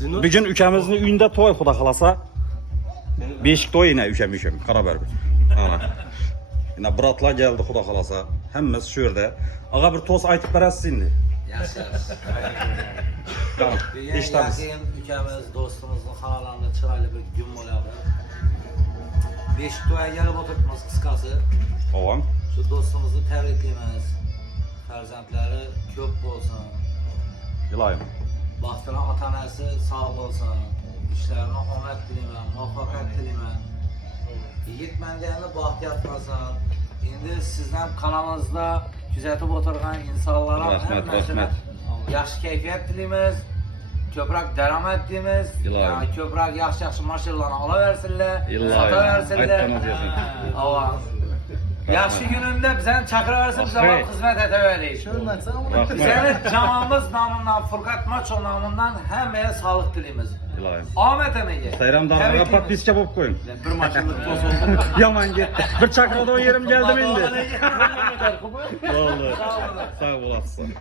Bir gün ülkemizin üyünde toy xuda xalasa. Beşik toy yine üşem. Karaberbi. Ana. Yine bratlar geldi xuda xalasa. Hemmimiz şu yerde. Ağa bir toz aytıp berəsiz indi. Yaşarız. Tamam. Bugün İştemiz. yakın ülkemiz, dostumuzun halalarında çıraylı bir gün oladı. Beşiktaş'a gelip oturtmaz kıskası. Oğlan. Şu dostumuzu təbrikliyimiz. Fərzəndləri köp olsun. İlayım. Baxtıran atanəsi sağ olsun. İşlərinə omət dilimən, muvaffaqət dilimən. Yiğit məndəyini bahtiyat olsun. İndi sizdən kanalınızda güzətib oturğan insanlara Rəhmət. yaxşı keyfiyyət dilimiz. Köprak dəramət dilimiz. İlahi. Yəni köprak yaxşı maşınlarını ala versinlər. İlahi. Sata versinlər. Aytqanız yaxın. Allah. Yaxşı günündə bizəni çakıra versin, biz ona xizmət edə verəyik. Rəhmət. Bizəni canımız namından, Furqat Maço namından həməyə sağlıq dilimiz. İlayım. Ahmet əməyə. Seyram dağına patpiska bop koyun. Bir maçınlık toz oldu. Yaman gitti. Bir çakrada o yerim geldi mi indi? Vallahi. Sağ olasın.